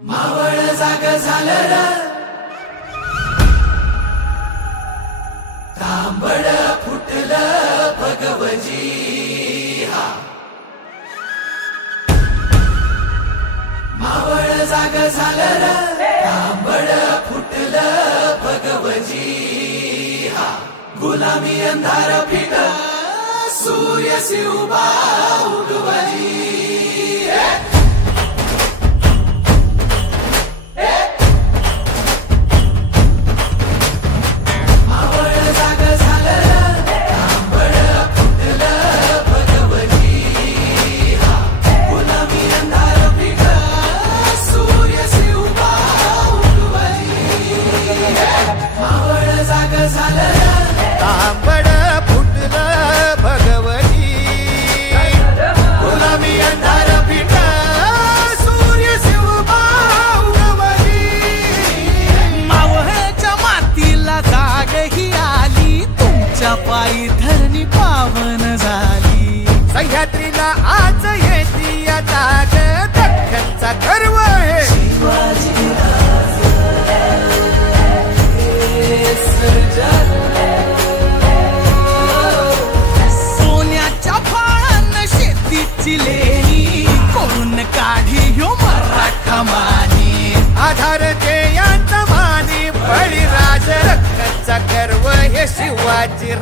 मावळ जाग झालं र तांबड फुटलं भगवजी हा मावळ जाग झालं र तांबड फुटलं भगवजी हा गुलामी अंधार फिट सूर्य शिवबा उगवली तांबड फुटलं भगवती गुलामी अंधार फिट सूर्य शिवबा उगवली मावळच्या मातीला जाग ही आली तुमच्या पायी धरणी पावन झाली सह्याद्रीला आज येती या जाग दख्खनचा गर्व आहे शिवाजी सोन्याच्या फाळानं शेतीची लेणी करून काढी ह्यो मराठा मानी आधार यांचा मानी बळीराज रक्ताचा गर्व हे शिवाजी